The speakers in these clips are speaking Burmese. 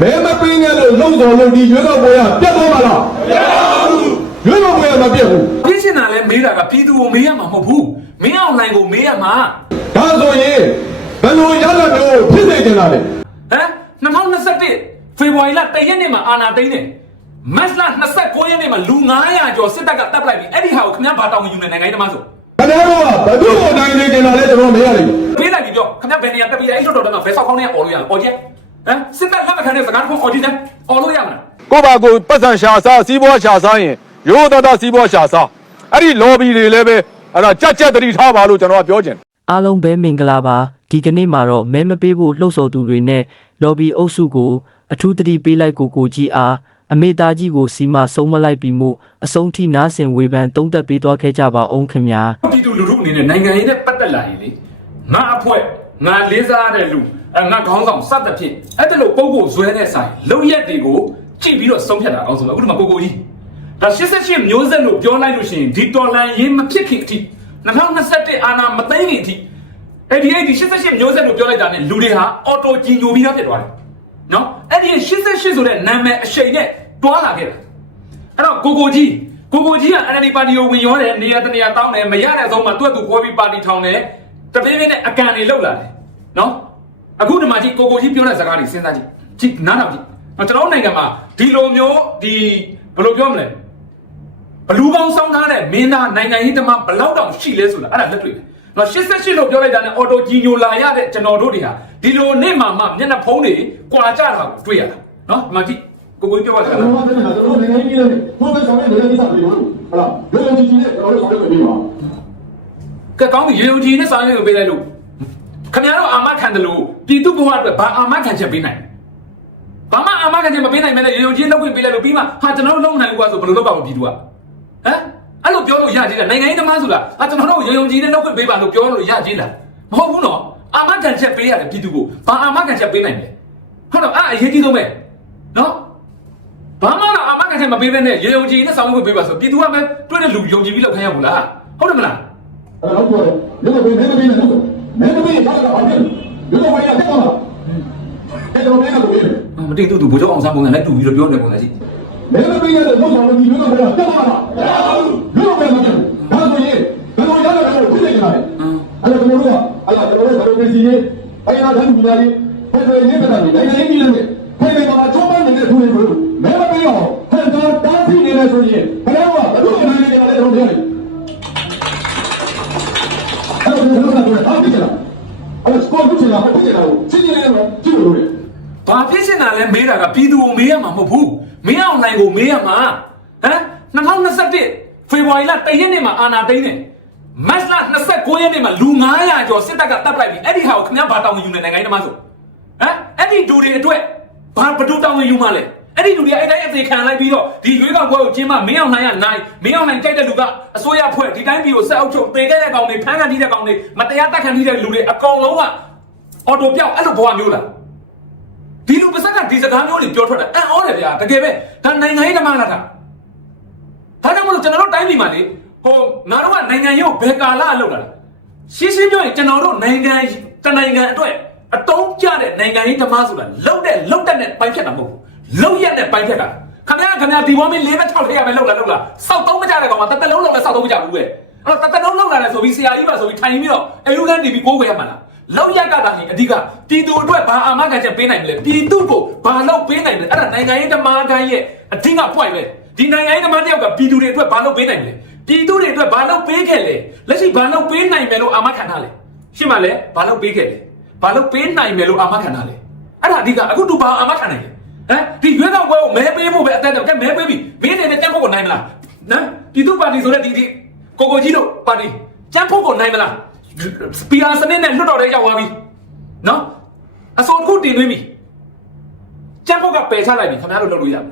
မဲမပင်းရလို့လုံတော်လို့ဒီရွေးကောက်ပွဲကပြတ်သွားမှာလားမပြတ်ပါဘူးရွေးကောက်ပွဲကမပြတ်ဘူးပြစ်ချင်တာလဲမေးတာကပြည်သူကိုမေးရမှာမဟုတ်ဘူးမင်းအောင်နိုင်ကိုမေးရမှာဒါဆိုရင်ဘယ်လိုရလဒ်မျိုးဖြစ်နေကြတာလဲဟမ်2021ဖေဖော်ဝါရီလ1ရက်နေ့မှာအာဏာသိမ်းတယ်မတ်လ29ရက်နေ့မှာလူ900ကျော်စစ်တပ်ကတပ်ပလိုက်ပြီအဲ့ဒီဟာကိုခင်ဗျားဘာတောင်းဝင်ယူနေနိုင်ငံရေးသမားဆိုခင်ဗျားတို့ကဘယ်သူ့ကိုနိုင်နေကြတာလဲကျွန်တော်မရလိမ့်ဘူးပေးလိုက်ပြီပြောခင်ဗျားဘယ်နေရာတက်ပြီးအဲ့လွတ်တော်တက်မှာဘယ်ဆောက်ခေါင်းနဲ့អော်လို့ရလဲអော်ချက် ဟမ်စစ်တပ်လက်မခံတဲ့စကားတစ်ခုអော်ကြည့်တယ်អော်လို့ရမလားကိုယ့်ဘာကိုပတ်စံရှာစားစီးပွားရှာစားရင်ရိုးသားသားစီးပွားရှာစားအဲ့ဒီ lobby တွေလည်းပဲအဲ့ဒါကြက်ကြက်တတိထားပါလို့ကျွန်တော်ကပြောချင်တယ်အားလုံးပဲမင်္ဂလာပါဒီကနေ့မှာတော့မဲမပေးဖို့လှုပ်ဆော်သူတွေနဲ့ lobby အုပ်စုကိုအထူးသတိပေးလိုက်ကိုကိုကြီးအားအမေသားကြီးကိုစီမဆုံးမလိုက်ပြီးမှုအဆုံးထိနားဆင်ဝေဖန်တုံးသက်ပေးသွားခဲ့ကြပါအောင်ခင်ဗျာ ပြည်သူလူထုအနေနဲ့နိုင်ငံရေးနဲ့ပတ်သက်လာရင်လေငါအဖွဲ့ ငါလေးစားတဲ့လူအဲငါခေါင်းဆောင်စသဖြင့်အဲ့ဒါလို့ပုံကိုဇွဲတဲ့ဆိုင်လုံရက်တွေကိုကြည့်ပြီးတော့ဆုံးဖြတ်တာအောင်ဆုံးအခုဒီမှာကိုကိုကြီးဒါ88မျိုးဆက်လို့ပြောလိုက်လို့ရှိရင်ဒီတော်လန်ရေးမဖြစ်ခင်အထိ2021အာဏာမသိမ်းခင်အထိအဲ့ဒီအဲ့ဒီ88မျိုးဆက်လို့ပြောလိုက်တာနဲ့လူတွေဟာအော်တိုကြီးညိုပြီးသားဖြစ်သွားတယ်နော်အဲ့ဒီ88ဆိုတဲ့နာမည်အရှိန်နဲ့တွားလာခဲ့တာအဲ့တော့ကိုကိုကြီးကိုကိုကြီးက NLD ပါတီကိုဝင်ရောတယ်နေရာတနေရာတောင်းတယ်မရတဲ့အဆုံးမှာသူ့အတူကိုပြီးပါတီထောင်တယ် တပေးပေးနဲ့အကန်တွေလောက်လာတယ်နော်အခုဒီမှာကြီးကိုကိုကြီးပြောတဲ့စကားတွေစဉ်းစားကြည့်ကြည့်နားထောင်ကြည့်နော်ကျွန်တော်တို့နိုင်ငံမှာဒီလိုမျိုးဒီဘယ်လိုပြောမလဲဘလူးပေါင်းစောင်းထားတဲ့မင်းသားနိုင်ငံရေးတမဘလောက်တောင်ရှိလဲဆိုတာအဲ့ဒါလက်တွေ့ပဲနော်88လို့ပြောလိုက်တာနဲ့အော်တိုကြီးညိုလာရတဲ့ကျွန်တော်တို့တွေဟာဒီလိုနေ့မှမှမျက်နှာဖုံးတွေကွာကြတာကိုတွေ့ရတာနော်ဒီမှာကြည့်ကိုကိုကြီးပြောတာကကျွန်တော်ကကျွန်တော်နိုင်ငံကြီးနဲ့ဘုရားဆောင်တဲ့နိုင်ငံကြီးစာပြီးတော့ဟုတ်လားရုပ်ရည်ကြီးနဲ့ကျွန်တော်တို့ဆောင်ရွက်ပြီးပါ ကဲကောင်းပြီရေုံကြီးနဲ့ဆောင်ရွက်ပေးလိုက်လို့ခင်ဗျားတို့အာမခံတယ်လို့ပြည်သူဘဝအတွက်ဘာအာမခံချက်ပေးနိုင်ဘာမှအာမခံချက်မပေးနိုင်မဲလေရေုံကြီးလောက်ခွင့်ပေးလိုက်လို့ပြီးမှဟာကျွန်တော်တို့လုံးနိုင်ဘူးကွာဆိုဘယ်လိုလုပ်ပါမပြည်သူကဟမ်အဲ့လိုပြောလို့ရသေးတယ်နိုင်ငံရေးသမားဆိုတာဟာကျွန်တော်တို့ရေုံကြီးနဲ့လောက်ခွင့်ပေးပါလို့ပြောလို့ရသေးလားမဟုတ်ဘူးနော်အာမခံချက်ပေးရတယ်ပြည်သူကိုဘာအာမခံချက်ပေးနိုင်လဲဟုတ်တော့အဲ့အရေးကြီးဆုံးပဲနော်ဘာမှတော့အာမခံချက်မပေးဘဲနဲ့ရေုံကြီးနဲ့ဆောင်ရွက်ပေးပါဆိုပြည်သူကပဲတွေ့တဲ့လူယုံကြည်ပြီးလောက်ခိုင်းရဘူးလားဟုတ်တယ်မလား အဲ့တော့ပြောတယ်ရုပ်ရည်မဲမပင်းနဲ့လို့မဲမပင်းရတာကဘာဖြစ်လဲရုပ်ရည်ကတက်သွားလားအဲ့တော့မဲကဘယ်လိုလဲမတိတူတူဘုရားအောင်စားပုံစံနဲ့တူပြီးတော့ပြောနေပုံစံရှိမဲမပင်းရတဲ့လုံဆောင်လို့ဒီရုပ်ရည်ကတက်သွားလားမရဘူးရုပ်ရည်မတက်ဘူးဒါဆိုရင်ဘယ်လိုရလဒ်မျိုးဖြစ်နေကြလဲအဲ့တော့ကျွန်တော်တို့ကအဲ့ဒါကျွန်တော်တို့ဘယ်လိုဖြစ်စီရေးဘယ်နာတန်းပညာရေးဘယ်လိုရေးပြတာလဲနိုင်ငံရေးပြည်နယ်ဘယ်လိုမှာချိုးပန်းနေတဲ့သူတွေကိုမဲမပင်းရအောင်ဟန်တော့တားဆီးနေလဲဆိုရင်ဘယ်တော့မှဘယ်လိုနိုင်နေကြလဲတော့ပြော တယ်အဲ့တော့ကျွန်တော်တို့ကဘာဖြစ်ကြလဲအဲ့စကောဖြစ်ကြလားဖြစ်ကြလားစစ်နေတယ်တော့ကြည့်လို့လေ။ဘာဖြစ်ရှင်တာလဲမေးတာကပြည်သူကိုမေးရမှာမဟုတ်ဘူး။မင်းအောင်နိုင်ကိုမေးရမှာ။ဟမ်2021ဖေဖော်ဝါရီလ1ရက်နေ့မှာအာဏာသိမ်းတယ်။မတ်လ29ရက်နေ့မှာလူ900ကျော်စစ်တပ်ကတပ်ပလိုက်ပြီ။အဲ့ဒီဟာကိုခင်ဗျားဘာတောင်းဝင်ယူနေနိုင်ငံရေးသမားဆို။ဟမ်အဲ့ဒီဒူတွေအတွက်ဘာဘဒူတောင်းဝင်ယူမှလဲ။ အဲ့ဒီလူတွေအဲ့တိုင်းအသေးခံလိုက်ပြီးတော့ဒီရွေးကောက်ပွဲကိုကျင်းပမင်းအောင်နိုင်ရနိုင်မင်းအောင်နိုင်ကြိုက်တဲ့လူကအစိုးရဖွဲ့ဒီတိုင်းပြည်ကိုဆက်အုပ်ချုပ်ပေခဲ့တဲ့ကောင်တွေဖမ်းခံထိတဲ့ကောင်တွေမတရားတက်ခံထိတဲ့လူတွေအကောင်လုံးကအော်တိုပြောက်အဲ့လိုဘဝမျိုးလားဒီလူပါစက်ကဒီစကားမျိုးတွေပြောထွက်တာအံ့ဩတယ်ဗျာတကယ်ပဲဒါနိုင်ငံရေးဓမ္မလားဒါဒါကြောင့်မလို့ကျွန်တော်တို့တိုင်းပြည်မှာလေဟိုငါတို့ကနိုင်ငံရေးကိုဘယ်ကာလလောက်လာလဲရှင်းရှင်းပြောရင်ကျွန်တော်တို့နိုင်ငံတနိုင်ငံအတွက်အတုံးကျတဲ့နိုင်ငံရေးဓမ္မဆိုတာလောက်တဲ့လောက်တဲ့နဲ့ပိုင်းဖြတ်တာမဟုတ်ဘူး လောက်ရက်နဲ့ပိုင်းဖြတ်တာခင်ဗျားခင်ဗျားဒီဘောမင်း၄နဲ့၆ထည့်ရမယ်လောက်လာလောက်လာစောက်သုံးမကြတဲ့ကောင်ကတစ်သက်လုံးလောက်လာစောက်သုံးမကြဘူးပဲအဲ့တော့တစ်သက်လုံးလောက်လာတယ်ဆိုပြီးဆရာကြီးပါဆိုပြီးထိုင်ပြီးတော့အယူကန်တီဗီကိုးခွဲရမှာလားလောက်ရက်ကတာနေအဓိကပြည်သူအတွက်ဘာအာမခံချက်ပေးနိုင်မလဲပြည်သူကိုဘာလောက်ပေးနိုင်မလဲအဲ့ဒါနိုင်ငံရေးဓမ္မတိုင်းရဲ့အဓိက point ပဲဒီနိုင်ငံရေးဓမ္မတယောက်ကပြည်သူတွေအတွက်ဘာလောက်ပေးနိုင်မလဲပြည်သူတွေအတွက်ဘာလောက်ပေးခဲ့လဲလက်ရှိဘာလောက်ပေးနိုင်မယ်လို့အာမခံထားလဲရှင်းပါလေဘာလောက်ပေးခဲ့လဲဘာလောက်ပေးနိုင်မယ်လို့အာမခံထားလဲအဲ့ဒါအဓိကအခုသူဘာအာမခံနိုင်လဲ ဟမ်ဒီရွေးကောက်ပွဲကိုမဲပေးဖို့ပဲအတက်တယ်ကဲမဲပေးပြီမင်းနေနဲ့တန်းဖို့ကိုနိုင်မလားနော်ပြည်သူပါတီဆိုတဲ့ဒီဒီကိုကိုကြီးတို့ပါတီကျန်းဖို့ကိုနိုင်မလားပီအာစနစ်နဲ့လွတ်တော်တဲ့ရောက်သွားပြီနော်အစောတစ်ခုတင်သွင်းပြီကျန်းဖို့ကပယ်ချလိုက်ပြီခင်ဗျားတို့လုပ်လို့ရမယ်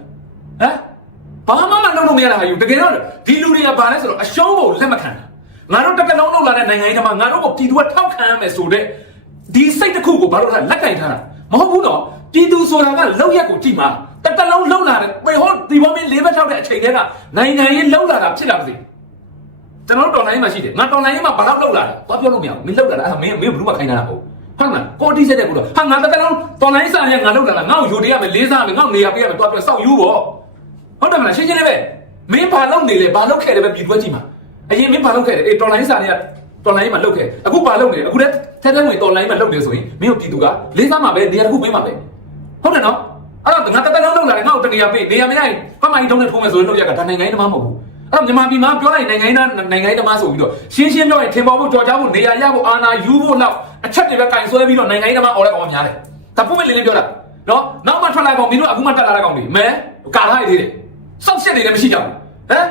ဟမ်ဘာမှမလုပ်လို့မရတာဟာယူတကယ်တော့ဒီလူတွေကဘာလဲဆိုတော့အရှုံးကိုလက်မခံတာငါတို့တစ်ကလုံးလောက်လာတဲ့နိုင်ငံရေးသမားငါတို့ကိုပြည်သူကထောက်ခံရမယ်ဆိုတဲ့ဒီစိတ်တစ်ခုကိုဘာလို့လဲလက်ကင်ထားတာမဟုတ်ဘူးနော် ပြည်သူဆိုတာကလောက်ရက်ကိုကြည့်မှာတစ်ကလုံးလောက်လာတယ်ပေဟောဒီဘောမင်းလေးဘက်ထောက်တဲ့အချိန်တည်းကနိုင်ငံရေးလောက်လာတာဖြစ်လာပါစေကျွန်တော်တို့တော်လိုင်းမှာရှိတယ်ငါတော်လိုင်းမှာဘယ်လောက်လောက်လာလဲဘာပြောလို့မရဘူးမင်းလောက်လာတာအဲ့ဒါမင်းမင်းဘယ်သူမှခိုင်းတာမဟုတ်ဟုတ်လားကိုအတိဆက်တဲ့ကိုတော့ဟာငါတစ်သက်လုံးတော်လိုင်းစာရငါလောက်လာလားငါ့ကိုယူတရမယ်လေးစားမယ်ငါ့ကိုနေရာပေးရမယ်တွားပြစောက်ယူပေါ့ဟုတ်တယ်မလားရှင်းရှင်းလေးပဲမင်းဘာလုပ်နေလဲဘာလုပ်ခဲ့တယ်ပဲပြည်တွက်ကြည့်မှာအရင်မင်းဘာလုပ်ခဲ့တယ်အေးတော်လိုင်းစာရတော်လိုင်းမှာလုပ်ခဲ့အခုဘာလုပ်နေလဲအခုလည်းထဲထဲဝင်တော်လိုင်းမှာလုပ်နေဆိုရင်မင်းတို့ပြည်သူကလေးစားမှာပဲနေရာတစ်ခုပေးမှာပဲ ဟုတ်တယ်နော်အဲ့တော့ငါတစ်သက်လုံးလောက်လာတယ်ငါ့ကိုတနေရာပေးနေရာမရရင်ဖမိုင်းတုံးနဲ့ထုံးမယ်ဆိုရင်လုပ်ရကဒါနိုင်ငံရေးတမမဟုတ်ဘူးအဲ့တော့မြန်မာပြည်မှာပြောလိုက်နိုင်ငံရေးသားနိုင်ငံရေးသမားဆိုပြီးတော့ရှင်းရှင်းပြောရင်ထင်ပေါ်ဖို့ကြော်ကြားဖို့နေရာရဖို့အာဏာယူဖို့နောက်အချက်တွေပဲကင်ဆွဲပြီးတော့နိုင်ငံရေးသမားអော်လိုက်အောင်များတယ်။ဒါပုံမဲ့လေးလေးပြောတာနော်နောက်မှထွက်လာကောင်မင်းတို့အခုမှတက်လာတဲ့ကောင်တွေမဲကာထားရသေးတယ်။စောက်ရှက်နေလည်းမရှိကြဘူး။ဟမ်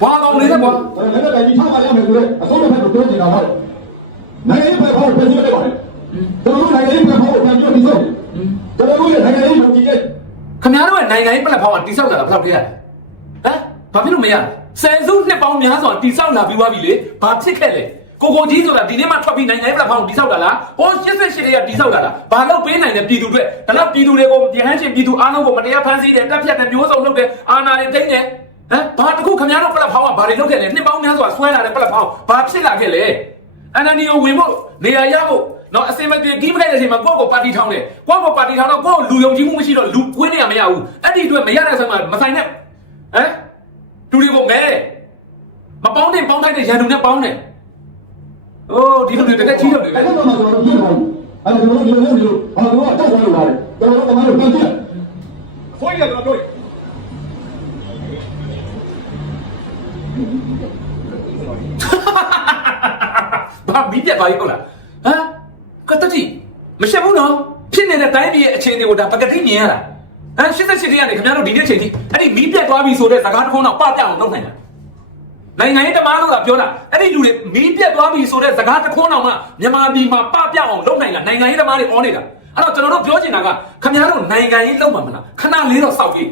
ဘာကောင်လေးလဲကွာလည်းလည်းတိုင်းထားပါရမယ်ဆိုတော့အစိုးရဘက်ကပြောနေတာဟုတ်နိုင်ငံရေးဘက်ကတော့ပြင်နေတယ်ပါ ကျွန်တော်တို့နိုင်ငံရေးဘက်ကတော့ပြန်ပြောနေစေကျွန်တော်တို့ရဲ့နိုင်ငံရေးယုံကြည်ချက်ခင်ဗျားတို့ရဲ့နိုင်ငံရေးပလက်ဖောင်းကတိဆောက်လာတာဘယ်လောက်တည်းရလဲဟမ်ဘာဖြစ်လို့မရလဲဆယ်စုနှစ်ပေါင်းများစွာတိဆောက်လာပြီးသွားပြီလေဘာဖြစ်ခဲ့လဲကိုကိုကြီးဆိုတာဒီနေ့မှထွက်ပြီးနိုင်ငံရေးပလက်ဖောင်းတိဆောက်လာလားဟို88ရဲ့တိဆောက်လာတာဘာလို့ပေးနိုင်တဲ့ပြည်သူတွေဒါတော့ပြည်သူတွေကိုဒီဟန်းချင်းပြည်သူအားလုံးကိုမတရားဖမ်းဆီးတယ်တပ်ဖြတ်တယ်မျိုးစုံလုပ်တယ်အာဏာတွေတိုင်းတယ်ဟမ်ဘာတခုခင်ဗျားတို့ပလက်ဖောင်းကဘာတွေလုပ်ခဲ့လဲနှစ်ပေါင်းများစွာဆွဲလာတဲ့ပလက်ဖောင်းဘာဖြစ်လာခဲ့လဲအန်အန်ဒီကိုဝင်ဖို့နေရာရဖို့ နော်အစင်မပြေကြီးမခဲ့တဲ့အချိန်မှာကိုယ့်ကိုပါတီထောင်းတယ်ကိုယ့်ကိုပါတီထောင်းတော့ကိုယ့်ကိုလူယုံကြည်မှုမရှိတော့လူကွင်းနေရမရဘူးအဲ့ဒီအတွက်မရတဲ့ဆိုမှမဆိုင်နဲ့ဟမ်လူတွေကိုမဲမပေါင်းတဲ့ပေါင်းထိုက်တဲ့ရန်သူနဲ့ပေါင်းတယ်အိုးဒီလိုတွေတကယ်ကြီးတော့တယ်ပဲအဲ့တော့မှကျွန်တော်တို့ပြောပါဘူးအဲ့တော့ကျွန်တော်တို့ပြောလို့ဘာလို့တော့တောက်သွားလို့ပါတယ်ကျွန်တော်တို့ကမှလို့ပြန်ကြည့်ဆိုရတယ်ကျွန်တော်တို့ဘာမီးပြတ်သွားပြီဟုတ်လားဟမ် ကတတိမရှက်ဘူးနော်ဖြစ်နေတဲ့တိုင်းပြည်ရဲ့အခြေအနေကိုဒါပကတိမြင်ရတာဟမ်88တည်းကနေခင်ဗျားတို့ဒီနေ့ချိန်ထိအဲ့ဒီမီးပြတ်သွားပြီဆိုတဲ့စကားတစ်ခုတော့ပပြအောင်လုပ်နိုင်တာနိုင်ငံရေးတမားလို့ကပြောတာအဲ့ဒီလူတွေမီးပြတ်သွားပြီဆိုတဲ့စကားတစ်ခုတော့မှမြန်မာပြည်မှာပပြအောင်လုပ်နိုင်လားနိုင်ငံရေးတမားတွေအောနေတာအဲ့တော့ကျွန်တော်တို့ပြောချင်တာကခင်ဗျားတို့နိုင်ငံရေးလုပ်မှာမလားခဏလေးတော့စောက်ပြီး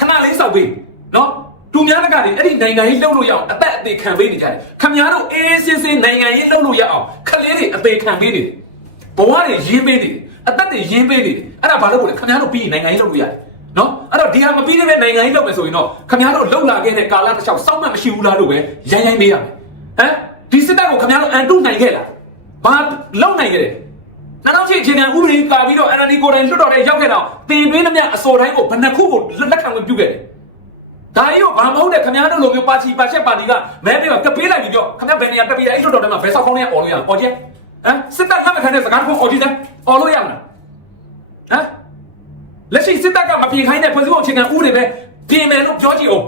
ခဏလေးစောက်ပြီးနော်သူများတကတွေအဲ့ဒီနိုင်ငံရေးလုပ်လို့ရအောင်အသက်အသေးခံပေးနေကြတယ်ခင်ဗျားတို့အေးအေးဆေးဆေးနိုင်ငံရေးလုပ်လို့ရအောင်ခလေးတွေအသေးခံပေးနေတယ် ဘဝတွေရင်းပေးနေတယ်အသက်တွေရင်းပေးနေတယ်အဲ့ဒါဘာလို့လဲခင်ဗျားတို့ပြီးရင်နိုင်ငံရေးလုပ်လို့ရတယ်နော်အဲ့တော့ဒီဟာမပြီးတဲ့နိုင်ငံရေးလုပ်မယ်ဆိုရင်တော့ခင်ဗျားတို့လှုပ်လာခဲ့တဲ့ကာလတစ်လျှောက်စောင့်မှတ်မရှိဘူးလားလို့ပဲရိုင်းရိုင်းမေးရမယ်ဟမ်ဒီစစ်တပ်ကိုခင်ဗျားတို့အန်တုနိုင်ခဲ့လားဘာလုပ်နိုင်ခဲ့လဲနောက်တော့ချင်းချင်းဥပဒေကာပြီးတော့ NLD ကိုယ်တိုင်လွတ်တော်တဲ့ရောက်ခဲ့တော့တင်သွင်းသမျှအစော်တိုင်းကိုဘယ်နှခုကိုလက်ခံဝင်ပြုခဲ့တယ်ဒါကြီးကိုဘာမဟုတ်တဲ့ခင်ဗျားတို့လိုမျိုးပါချီပါချက်ပါတီကမဲပေးတော့ကပေးလိုက်ပြီပြောခင်ဗျားဘယ်နေရာတက်ပြီးလဲအဲ့လွတ်တော်ထဲမှာဘယ်ဆောက်ခေါင်းနဲ့អော်လို့ရအောင်អော်ချက် ဟမ်စစ်တပ်လက်မခံတဲ့စကားတစ်ခုអော်ကြည့်တယ်អော်လို့ရမလားဟမ်လက်ရှိစစ်တပ်ကမပြင်ခိုင်းတဲ့ဖွဲ့စည်းပုံအခြေခံဥပဒေပဲပြင်မယ်လို့ပြောကြည့်အောင်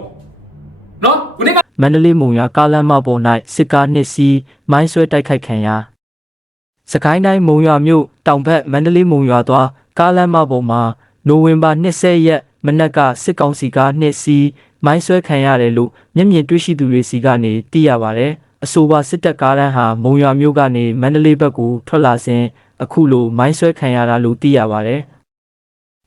နော်ဒီနေ့ကမန္တလေးမုံရွာကားလမ်းမပေါ်၌စစ်ကားနှစ်စီးမိုင်းဆွဲတိုက်ခိုက်ခံရာစကိုင်းတိုင်းမုံရွာမြို့တောင်ဘက်မန္တလေးမုံရွာသွားကားလမ်းမပေါ်မှာနိုဝင်ဘာ20ရက်မနက်ကစစ်ကောင်စီကားနှစ်စီးမိုင်းဆွဲခံရတယ်လို့မျက်မြင်တွေ့ရှိသူတွေစီကနေသိရပါတယ် အဆိုပါစစ်တပ်ကားတန်းဟာမုံရွာမြို့ကနေမန္တလေးဘက်ကိုထွက်လာစဉ်အခုလိုမိုင်းဆွဲခံရတာလို့သိရပါတယ်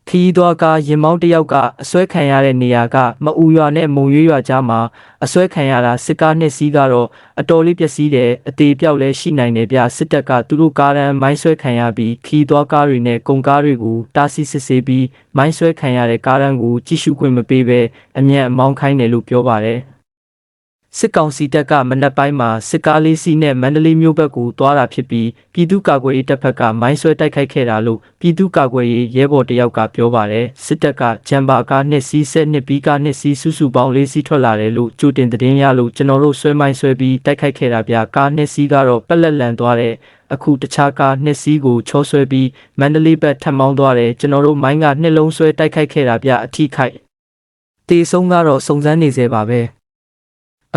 ခီးသွားကရင်မောင်းတစ်ယောက်ကအစွဲခံရတဲ့နေရာကမအူရွာနဲ့မုံရွေးရွာကြားမှာအစွဲခံရတာစစ်ကားနှစ်စီးကတော့အတော်လေးပျက်စီးတယ်အသေးပြောက်လည်းရှိနိုင်တယ်ဗျစစ်တပ်ကသူတို့ကားတန်းမိုင်းဆွဲခံရပြီးခီးသွားကားတွေနဲ့ကုန်ကားတွေကိုတားဆီးစစ်ဆေးပြီးမိုင်းဆွဲခံရတဲ့ကားတန်းကိုကြည့်ရှုခွင့်မပေးဘဲအမြန်အမောင်းခိုင်းတယ်လို့ပြောပါတယ် စစ်ကောင်စီတပ်ကမနက်ပိုင်းမှာစစ်ကားလေးစီးနဲ့မန္တလေးမြို့ဘက်ကိုသွားတာဖြစ်ပြီးပြည်သူ့ကာကွယ်ရေးတပ်ဖက်ကမိုင်းဆွဲတိုက်ခိုက်ခဲ့တာလို့ပြည်သူ့ကာကွယ်ရေးရဲဘော်တယောက်ကပြောပါတယ်စစ်တပ်ကဂျမ်ဘာကားနှစ်စီးဆက်နှစ်ပြီးကားနှစ်စီးစုစုပေါင်းလေးစီးထွက်လာတယ်လို့ကြိုတင်သတင်းရလို့ကျွန်တော်တို့ဆွဲမိုင်းဆွဲပြီးတိုက်ခိုက်ခဲ့တာဗျကားနှစ်စီးကတော့ပက်လက်လန်သွားတဲ့အခုတခြားကားနှစ်စီးကိုချောဆွဲပြီးမန္တလေးဘက်ထပ်မောင်းသွားတယ်ကျွန်တော်တို့မိုင်းကနှစ်လုံးဆွဲတိုက်ခိုက်ခဲ့တာဗျအထိခိုက်တေဆုံးကတော့စုံစမ်းနေသေးပါပဲ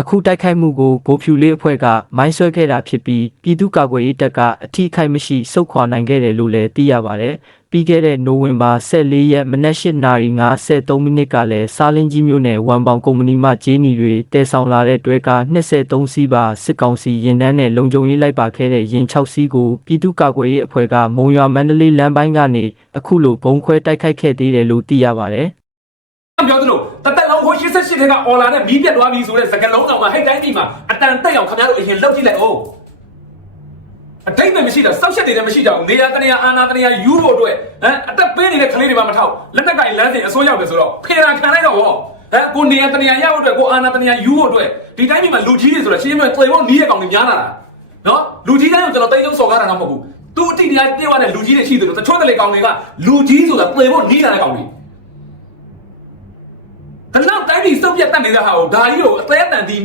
အခုတိုက်ခိုက်မှုကိုဂိုဖြူလေးအဖွဲ့ကမိုင်းဆွဲခဲ့တာဖြစ်ပြီးပြည်သူ့ကာကွယ်ရေးတပ်ကအထိအခိုက်မရှိစုခွာနိုင်ခဲ့တယ်လို့လည်းသိရပါတယ်။ပြီးခဲ့တဲ့နိုဝင်ဘာ14ရက်မနက်၈နာရီ53မိနစ်ကလည်းစားလင်းကြီးမြို့နယ်ဝမ်ပေါင်ကုမ္ပဏီမှဂျင်းနီတွေတဲဆောင်လာတဲ့တွဲကား23စီးပါစစ်ကောင်စီရင်နှန်းနဲ့လုံခြုံရေးလိုက်ပါခဲ့တဲ့ရင်6စီးကိုပြည်သူ့ကာကွယ်ရေးအဖွဲ့ကမုံရွာမန္တလေးလမ်းပိုင်းကနေအခုလိုဘုံခွဲတိုက်ခိုက်ခဲ့သေးတယ်လို့သိရပါတယ်။ ပြောသလိုတသက်လုံးဟို88ထဲကអော်လာနဲ့မီးပြတ်သွားပြီဆိုတဲ့စကားလုံးတော့မှဟိတ်တိုင်းပြည်မှာအတန်တက်အောင်ခင်ဗျားတို့အရင်လှုပ်ကြည့်လိုက်အောင်အတိတ်ပဲမရှိတာစောက်ချက်တွေလည်းမရှိကြဘူးနေရာတနေရာအာနာတနေရာယူဖို့အတွက်ဟမ်အသက်ပေးနေတဲ့ကလေးတွေမှမထောက်လက်နက်ကင်လမ်းစဉ်အစိုးရောက်တယ်ဆိုတော့ဖေရာခံလိုက်တော့ဟောဟမ်ကိုနေရာတနေရာရဖို့အတွက်ကိုအာနာတနေရာယူဖို့အတွက်ဒီတိုင်းပြည်မှာလူကြီးတွေဆိုတာရှင်းရှင်းပြောသေဖို့နီးရကောင်တွေများလာတာနော်လူကြီးတိုင်းကိုကျွန်တော်တိတ်လုံးစော်ကားတာတော့မဟုတ်ဘူးသူအတိတရားပြေဝတဲ့လူကြီးတွေရှိတယ်လို့တချို့တလေကောင်တွေကလူကြီးဆိုတာပြေဖို့နီးလာတဲ့ကောင်တွေ ခဏတိုင်းပြည်စုပ်ပြတ်တတ်နေတဲ့ဟာကိုဒါကြီးကိုအသေးအတန်တီး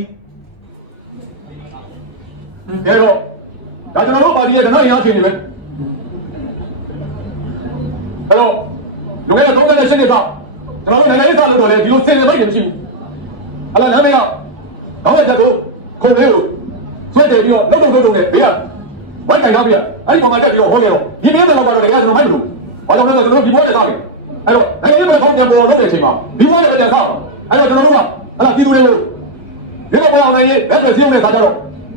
ကဲတော့ဒါကျွန်တော်တို့ပါတီရဲ့ဓနရင်းအခြေအနေပဲအဲ့တော့လူငယ်တော့38နှစ်ကကျွန်တော်တို့နိုင်ငံရေးသားလို့တော့လေဒီလိုစင်နေမိတ်တယ်မရှိဘူးအလားနာမည်ကတော့တဲ့ချက်ကိုခုံလေးကိုဆွဲတယ်ပြီးတော့လုံလုံလုံနဲ့ဘေးကဝိုင်းနိုင်တော့ပြအဲ့ဒီပုံမှန်တက်ပြီးတော့ဟောခဲ့တော့ဒီမင်းတဲ့လောက်ကတော့လည်းကျွန်တော်မိုက်လို့ဘာလို့လဲဆိုတော့ကျွန်တော်ဒီဘွားတက်သားတယ် အဲ့တော့နိုင်ငံရေးပဲပေါင်းပြန်ပေါ်လုပ်တဲ့အချိန်မှာဒီဘွားတက်တဲ့ဆောက်အဲ့တော့ကျွန်တော်တို့ကအဲ့ဒါပြည်သူတွေကိုဒီလိုပေါ်အောင်နေလက်တွေစီးုံတဲ့ခါကျတော့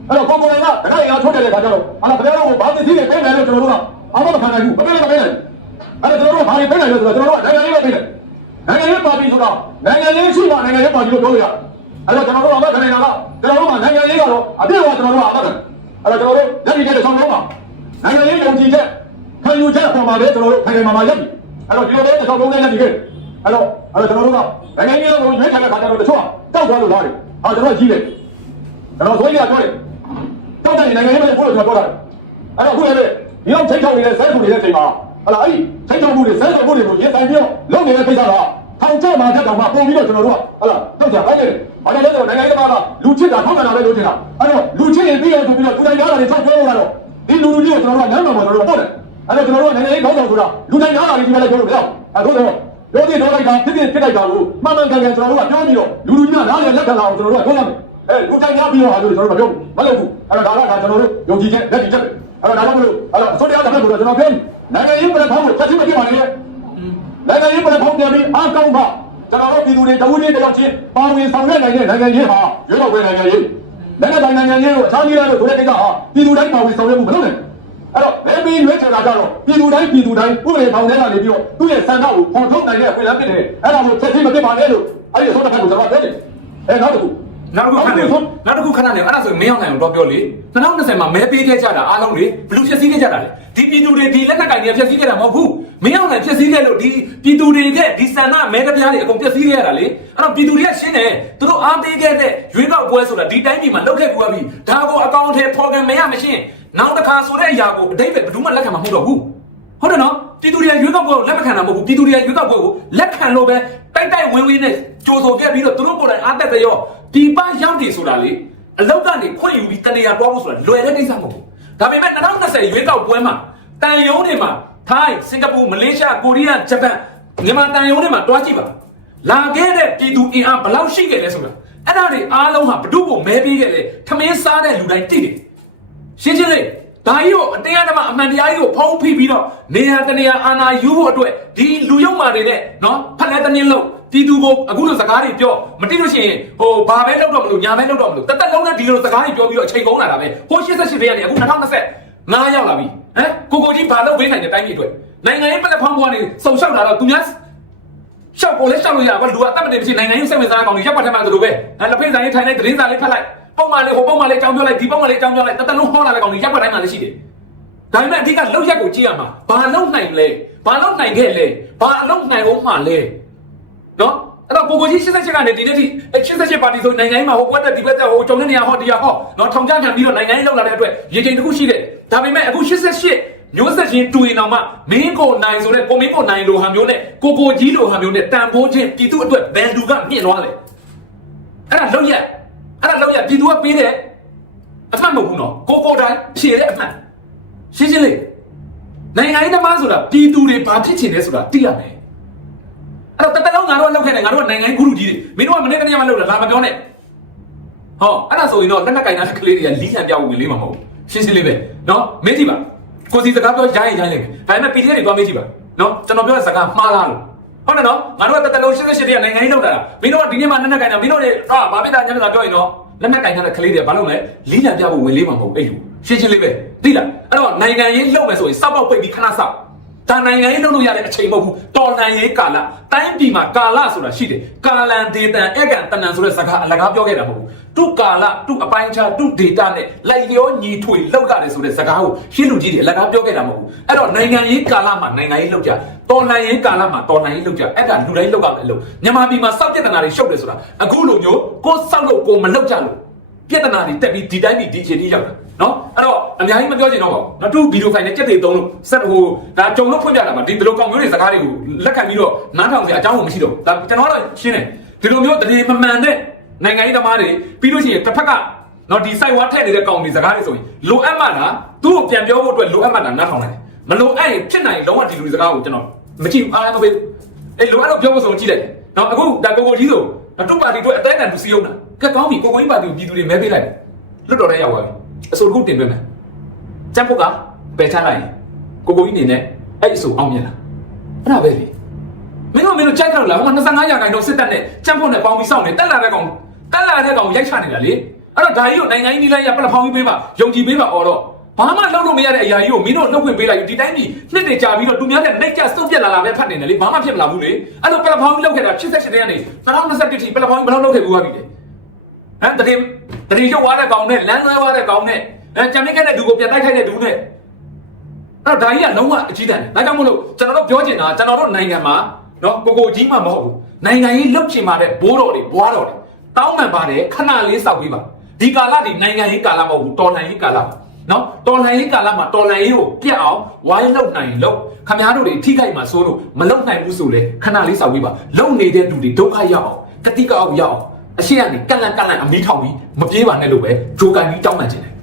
အဲ့တော့ပုံပေါ်တွေကတခါရအောင်ထုတ်တဲ့ခါကျတော့အဲ့ဒါခင်ဗျားတို့ဘာသိသိနေပေးမယ်လို့ကျွန်တော်တို့ကအမှမခံနိုင်ဘူးမပေးလည်းမပေးနိုင်အဲ့ဒါကျွန်တော်တို့ဘာတွေပေးနိုင်လဲဆိုတော့ကျွန်တော်တို့နိုင်ငံရေးပဲပေးတယ်နိုင်ငံရေးပါတီဆိုတော့နိုင်ငံရေးရှိမှနိုင်ငံရေးပါတီလို့ပြောလို့ရအဲ့တော့ကျွန်တော်တို့အမှခံနိုင်တာကကျွန်တော်တို့ကနိုင်ငံရေးကတော့အပြည့်အဝကျွန်တော်တို့ကအမှခံအဲ့တော့ကျွန်တော်တို့လက်ရှိတဲ့ဆောင်းလုံးမှာနိုင်ငံရေးယုံကြည်ချက်ခံယူချက်အပေါ်မှာပဲကျွန်တော်တို့ခိုင်ခိုင်မာမာရပ်ပြီ အဲ့တော့ဒီလိုလေးတစ်ဆောင်းလုံးနဲ့ရပ်ပြီခဲ့အဲ့တော့အဲ့တော့ကျွန်တော်တို့ကနိုင်ငံရေးကိုရွေးချယ်တဲ့ခါကျတော့တချို့ကတောက်သွားလို့လားတယ်ဟာကျွန်တော်ကြီးတယ်ကျွန်တော်ဆိုရပြောတယ်တောက်တယ်နိုင်ငံရေးပဲပို့လို့ကျွန်တော်ပြောတာအဲ့တော့ခုလည်းဒီအောင်ချိန်ချောက်နေတဲ့ဆဲခုနေတဲ့အချိန်မှာဟလာအဲ့ဒီချိန်ချောက်မှုတွေဆဲချောက်မှုတွေကိုရင်ဆိုင်ပြီးတော့လုပ်နေတဲ့ကိစ္စကထောင်ကျမှာတက်တော့မှပုံပြီးတော့ကျွန်တော်တို့ကဟလာတော့ကြအဲ့ဒီဘာလို့လဲဆိုတော့နိုင်ငံရေးသမားကလူချစ်တာထောက်ခံတာပဲလုပ်နေတာအဲ့တော့လူချစ်ရင်ပြီးတော့ဆိုပြီးတော့သူတိုင်းသားတာတွေထောက်ပြောလို့ကတော့ဒီလူလူကြီးကိုကျွန်တော်တို့ကလမ်းမှာကျွန်တော်တို့ပို့တယ် အဲ့တော့ကျွန်တော်တို့ကနိုင်ငံရေးခေါင်းဆောင်ဆိုတာလူတိုင်းသားတာတွေဒီမှာလည်းပြောလို့မရဘူးအဲ့တော့ပြောသေးတော့လိုက်တာဖြစ်ဖြစ်ဖြစ်လိုက်တာကိုမှန်မှန်ကန်ကန်ကျွန်တော်တို့ကပြောပြီးတော့လူလူကြီးကနားလည်လက်ခံလာအောင်ကျွန်တော်တို့ကပြောရမယ်အဲလူတိုင်းများပြီးတော့ဟာလို့ကျွန်တော်တို့မပြောဘူးမလုပ်ဘူးအဲ့တော့ဒါကကျွန်တော်တို့ယုံကြည်ချက်လက်ကြည့်ချက်အဲ့တော့ဒါကြောင့်မလို့အဲ့တော့အစိုးရကတည်းကကျွန်တော်ပြောနိုင်ငံရေးပြည်ထောင်ကိုဖျက်ဆီးမပြပါနဲ့နိုင်ငံရေးပြည်ထောင်ပြန်ပြီးအားကောင်းပါကျွန်တော်တို့ပြည်သူတွေတဝူးချင်းတယောက်ချင်းပါဝင်ဆောင်ရွက်နိုင်တဲ့နိုင်ငံရေးဟာရွေးကောက်ပွဲနိုင်ငံရေးနိုင်ငံတိုင်းနိုင်ငံရေးကိုအချားကြီးလိုက်လို့ဆိုတဲ့ကိစ္စဟာပြည်သူတိုင်းပါဝင်ဆောင်ရွက်မှုမလုပ်နိုင် အဲ့တော့မဲပေးရွေးချယ်တာကြတော့ပြည်သူတိုင်းပြည်သူတိုင်းဥပဒေထောင်ထဲကနေပြီးတော့သူ့ရဲ့စံနှုန်းကိုပေါ်ထုတ်နိုင်တဲ့ပြည်လမ်းဖြစ်တယ်အဲ့ဒါကိုဖျက်ဆီးမပြပါနဲ့လို့အဲ့ဒီအစိုးရကကျွန်တော်ပြောတယ်အဲနောက်တစ်ခုနောက်တစ်ခုခဏနေနောက်တစ်ခုခဏနေအဲ့ဒါဆိုမင်းအောင်နိုင်တော့ပြောလေ2020မှာမဲပေးခဲ့ကြတာအားလုံးလေဘလူဖြစ်စည်းခဲ့ကြတာလေဒီပြည်သူတွေဒီလက်နက်ကင်တွေဖြစ်စည်းခဲ့တာမဟုတ်ဘူးမင်းအောင်နိုင်ဖြစ်စည်းခဲ့လို့ဒီပြည်သူတွေကဒီဆန္ဒမဲတပြားတွေအကုန်ဖြစ်စည်းခဲ့ရတာလေအဲ့တော့ပြည်သူတွေကရှင်းတယ်သူတို့အားပေးခဲ့တဲ့ရွေးကောက်ပွဲဆိုတာဒီတိုင်းပြည်မှာလောက်ခဲ့ကူပြီဒါကိုအကောင့်ထဲပေါ်ကမရမရှင်း နောက်တစ်ခါဆိုတဲ့အရာကိုအတိတ်ပဲဘယ်သူမှလက်ခံမှာမဟုတ်တော့ဘူးဟုတ်တယ်နော်ပြည်သူတွေကရွေးကောက်ပွဲကိုလက်မခံတာမဟုတ်ဘူးပြည်သူတွေကရွေးကောက်ပွဲကိုလက်ခံလို့ပဲတိုက်တိုက်ဝင်းဝင်းနဲ့ကြိုးဆိုခဲ့ပြီးတော့သူတို့ကိုယ်တိုင်အားတက်တဲ့ရောဒီပရောက်တယ်ဆိုတာလေအလောက်ကနေခွင့်ယူပြီးတနေရာတွားဖို့ဆိုတာလွယ်တဲ့ကိစ္စမဟုတ်ဘူးဒါပေမဲ့2020ရွေးကောက်ပွဲမှာတန်ယုံတွေမှာထိုင်းစင်ကာပူမလေးရှားကိုရီးယားဂျပန်မြန်မာတန်ယုံတွေမှာတွားကြည့်ပါလာခဲ့တဲ့ပြည်သူအင်အားဘယ်လောက်ရှိခဲ့လဲဆိုတာအဲ့ဒါတွေအားလုံးဟာဘု து ကိုမဲပေးခဲ့လေထမင်းစားတဲ့လူတိုင်းသိတယ် ရှင်းရှင်းလေးဒါကြီးကိုအတရားဓမ္မအမှန်တရားကြီးကိုဖုံးဖိပြီးတော့နေရာတနေရာအာနာယူဖို့အတွက်ဒီလူယုံမာတွေနဲ့နော်ဖက်လက်တနည်းလုံးတီတူကိုအခုလိုစကားတွေပြောမတိလို့ရှိရင်ဟိုဘာပဲလုပ်တော့မလို့ညာပဲလုပ်တော့မလို့တသက်လုံးနဲ့ဒီလိုစကားတွေပြောပြီးတော့အချိန်ကုန်လာတာပဲဟို88တွေကနေအခု2020 9ရောက်လာပြီဟမ်ကိုကိုကြီးဘာလုပ်ပေးနိုင်တဲ့တိုင်းပြည်အတွက်နိုင်ငံရေးပလက်ဖောင်းပေါ်ကနေစုံရှောက်လာတော့သူများရှောက်ကိုလည်းရှောက်လို့ရပါလူကတတ်မတယ်ဖြစ်နိုင်ငံရေးစိတ်ဝင်စားကောင်တွေရပ်ပတ်ထဲမှာသူတို့ပဲအဲလက်ဖေးဆိုင်လေးထိုင်လိုက်သတင်းစာလေးဖတ်လိုက် ပုံမှန်လေးဟိုပုံမှန်လေးကြောင်းပြောလိုက်ဒီပုံမှန်လေးကြောင်းပြောလိုက်တသက်လုံးဟောလာတဲ့ကောင်တွေရပ်ပတ်တိုင်းမှာလည်းရှိတယ်ဒါပေမဲ့အဓိကလောက်ရက်ကိုကြည့်ရမှာဘာလောက်နိုင်လဲဘာလောက်နိုင်ခဲ့လဲဘာအလောက်နိုင်အောင်မှလဲနော်အဲ့တော့ကိုကိုကြီး88ကနေဒီနေ့ထိ88ပါတီဆိုနိုင်ငံရေးမှာဟိုကွက်တက်ဒီဘက်တက်ဟိုဂျုံတဲ့နေရာဟောဒီဟာဟောနော်ထောင်ချခံပြီးတော့နိုင်ငံရေးလောက်လာတဲ့အတွက်ရေချိန်တစ်ခုရှိတယ်ဒါပေမဲ့အခု88မျိုးဆက်ချင်းတူရင်တော့မှမင်းကိုနိုင်ဆိုတဲ့ကိုမင်းကိုနိုင်လိုဟာမျိုးနဲ့ကိုကိုကြီးလိုဟာမျိုးနဲ့တန်ဖိုးချင်းပြည်သူအတွက်ဘန်လူကမြင့်သွားတယ်အဲ့ဒါလောက်ရက် အဲ့ဒါလောက်ရက်ပြည်သူကပေးတယ်အမှတ်မဟုတ်ဘူးနော်ကိုကိုတိုင်းဖြေတဲ့အမှတ်ရှင်းရှင်းလေးနိုင်ငံရေးသမားဆိုတာပြည်သူတွေဘာဖြစ်ချင်လဲဆိုတာသိရမယ်အဲ့တော့တတလုံးငါတို့ကလောက်ခဲ့တယ်ငါတို့ကနိုင်ငံရေးဂုရုကြီးတွေမင်းတို့ကမနေ့ကနေ့မှလောက်လာငါမပြောနဲ့ဟောအဲ့ဒါဆိုရင်တော့လက်နက်ကင်တဲ့ကလေးတွေကလီးခံပြောက်ဝင်လေးမှာမဟုတ်ရှင်းရှင်းလေးပဲနော်မေးကြည့်ပါကိုစီစကားပြောရိုင်းရိုင်းလိုက်ဒါပေမဲ့ PDF တွေသွားမေးကြည့်ပါနော်ကျွန်တော်ပြောတဲ့စကားမှားလားလို့ ဟုတ်တယ်နော်ငါတို့ကတတလုံး88တွေကနိုင်ငံရေးလောက်တာမင်းတို့ကဒီနေ့မှလက်နက်ကင်တာမင်းတို့တွေဟာဘာဖြစ်တာညနေစာပြောရင်တော့လက်နက်ကင်တဲ့ကလေးတွေကဘာလုပ်လဲလီးခံပြောက်ဝင်လေးမှာမဟုတ်အဲ့လိုရှင်းရှင်းလေးပဲသိလားအဲ့တော့နိုင်ငံရေးလုပ်မယ်ဆိုရင်စောက်ပေါက်ပိတ်ပြီးခဏစောက်ဒါနိုင်ငံရေးလုပ်လို့ရတဲ့အချိန်မဟုတ်ဘူးတော်လှန်ရေးကာလတိုင်းပြည်မှာကာလဆိုတာရှိတယ်ကာလန်ဒေတန်အကန့်တနန်ဆိုတဲ့စကားအလကားပြောခဲ့တာမဟုတ်ဘူး သူကာလသူအပိုင်းခြားသူဒေတာနဲ့လိုက်လျောညီထွေလောက်ရတယ်ဆိုတဲ့စကားကိုရှင်းလူကြီးတွေအလကားပြောခဲ့တာမဟုတ်ဘူးအဲ့တော့နိုင်ငံရေးကာလမှာနိုင်ငံရေးလုပ်ကြတော်လှန်ရေးကာလမှာတော်လှန်ရေးလုပ်ကြအဲ့ဒါလူတိုင်းလုပ်ရမယ်လို့မြန်မာပြည်မှာစောက်ပြဿနာတွေရှုပ်တယ်ဆိုတာအခုလိုမျိုးကိုစောက်လို့ကိုမလုပ်ကြလို့ပြဿနာတွေတက်ပြီးဒီတိုင်းဒီဒီချိန်ကြီးရောက်တာနော်အဲ့တော့အများကြီးမပြောချင်တော့ပါဘူးနော်သူဗီဒီယိုဖိုင်နဲ့ကြက်တွေသုံးလို့စက်ဟိုဒါကြုံလို့ဖွင့်ပြတာမှာဒီဒီလိုကောင်မျိုးတွေစကားတွေကိုလက်ခံပြီးတော့နားထောင်စရာအကြောင်းကိုမရှိတော့ဒါကျွန်တော်ကတော့ရှင်းတယ်ဒီလိုမျိုးတရေမမှန်တဲ့ နိုင်ငံရေးသမားတွေပြီးလို့ရှိရင်တစ်ဖက်ကနော်ဒီ site ဝါထည့်နေတဲ့ကောင်တွေစကားတွေဆိုရင်လိုအပ်မှလားသူ့ကိုပြန်ပြောဖို့အတွက်လိုအပ်မှလားနားထောင်လိုက်တယ်မလိုအပ်ရင်ဖြစ်နိုင်လုံးဝဒီလူတွေစကားကိုကျွန်တော်မကြည့်ဘူးအားလည်းမပေးဘူးအဲ့လိုအဲ့လိုပြောဖို့ဆိုကြည့်လိုက်နော်အခုဒါကိုကိုကြီးဆိုတူပါတီတို့အတိုင်းအတန်သူစီယုံတာကဲကောင်းပြီကိုကိုကြီးပါတီကိုပြည်သူတွေမဲပေးလိုက်တယ်လွတ်တော်ထဲရောက်သွားပြီအစိုးရခုတင်ပေးမယ်ကျန်းဖို့ကပယ်ချလိုက်ရင်ကိုကိုကြီးနေနဲ့အဲ့အဆိုအောင်မြင်လားအဲ့ဒါပဲလေမင်းတို့မင်းတို့ကြိုက်ကြလို့လားဟိုမှာ25ရာခိုင်နှုန်းစစ်တပ်နဲ့ကျန်းဖို့နဲ့ပေါင်းပြီးစောင့်နေတက်လာတဲ့ကောင်တ က်လာတဲ့ကောင်ရိုက်ချနေတာလေအဲ့တော့ဒါကြီးတို့နိုင်ငံကြီးနီးလိုက်ရပလက်ဖောင်းကြီးပေးပါယုံကြည်ပေးပါအော်တော့ဘာမှလုပ်လို့မရတဲ့အရာကြီးကိုမင်းတို့နှုတ်ခွင့်ပေးလိုက်ဒီတိုင်းကြီးနှစ်တည်ကြာပြီးတော့သူများတဲ့နှိတ်ကျစုပ်ပြက်လာလာပဲဖတ်နေတယ်လေဘာမှဖြစ်မလာဘူးလေအဲ့လိုပလက်ဖောင်းကြီးလုပ်ခဲ့တာ88တဲ့ကနေ2021ထိပလက်ဖောင်းကြီးဘယ်လောက်လုပ်ခဲ့ဘူးပါပြီလေဟမ်တတိတတိရုပ်သွားတဲ့ကောင်နဲ့လမ်းလွဲသွားတဲ့ကောင်နဲ့အဲကြံမိခဲ့တဲ့လူကိုပြန်တိုက်ခိုက်တဲ့လူနဲ့အဲ့တော့ဒါကြီးကလုံးဝအကြီးတန်းတယ်ဒါကြောင့်မို့လို့ကျွန်တော်တို့ပြောချင်တာကျွန်တော်တို့နိုင်ငံမှာနော်ကိုကိုကြီးမှမဟုတ်ဘူးနိုင်ငံကြီးလုတ်ချင်ပါတဲ့ဘိုးတော်တွေဘွားတော်တွေ တောင်းပန်ပါတယ်ခဏလေးစောက်ပြီးပါဒီကာလဒီနိုင်ငံရေးကာလမဟုတ်ဘူးတော်လှန်ရေးကာလပါနော်တော်လှန်ရေးကာလမှာတော်လှန်ရေးကိုပြတ်အောင်ဝိုင်းလုံနိုင်လို့ခမားတို့တွေထိခိုက်မှာစိုးလို့မလုံနိုင်ဘူးဆိုလေခဏလေးစောက်ပြီးပါလုံနေတဲ့လူတွေဒုက္ခရောက်အောင်ကတိကအောင်ရောက်အောင်အရှိရကနေကန့်လန့်ကန့်လန့်အမီးထောင်ပြီးမပြေးပါနဲ့လို့ပဲဂျိုကန်ကြီးတောင်းပန်ခြင်းတယ်